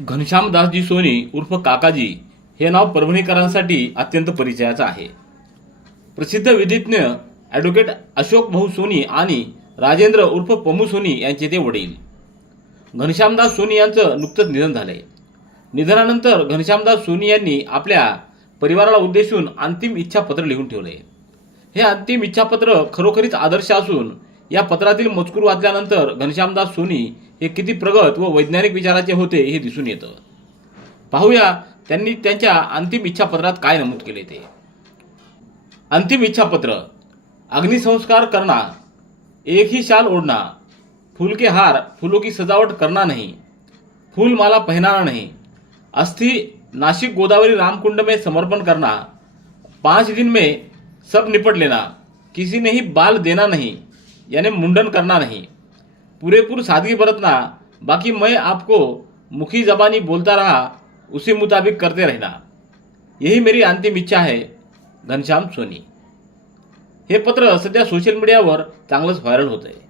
Ghanshyamdasji Sony उर्फ काकाजी हे नाव परभणीकरांसाठी अत्यंत परिचयाचं आहे. प्रसिद्ध विधिज्ञ ॲडव्होकेट अशोक भाऊ सोनी आणि राजेंद्र उर्फ पमू सोनी यांचे ते वडील. घनश्यामदास सोनी यांचं नुकतंच निधन झालंय. निधनानंतर घनश्यामदास सोनी यांनी आपल्या परिवाराला उद्देशून अंतिम इच्छापत्र लिहून ठेवले हे अंतिम इच्छापत्र खरोखरीच आदर्श असून या पत्रातील मजकूर वाचल्यानंतर घनश्यामदास सोनी हे किती प्रगत व वैज्ञानिक विचाराचे होते हे दिसून येतं. पाहूया त्यांनी त्यांच्या अंतिम इच्छापत्रात काय नमूद केले ते. अंतिम इच्छापत्र अग्निसंस्कार करना एक ही शाल ओढ़ना फूल के हार फूलों की सजावट करना नहीं फूल माला पहनाना नहीं अस्थि नासिक गोदावरी रामकुंड में समर्पण करना पाँच दिन में सब निपट लेना किसी ने ही बाल देना नहीं याने मुंडन करना नहीं. पूरेपूर सादगी बरतना बाकी मैं आपको मुखी जबानी बोलता रहा उसी मुताबिक करते रहना. यही मेरी अंतिम इच्छा है घनश्याम सोनी. हे पत्र सध्या सोशल मीडियावर चांगलंच व्हायरल होत आहे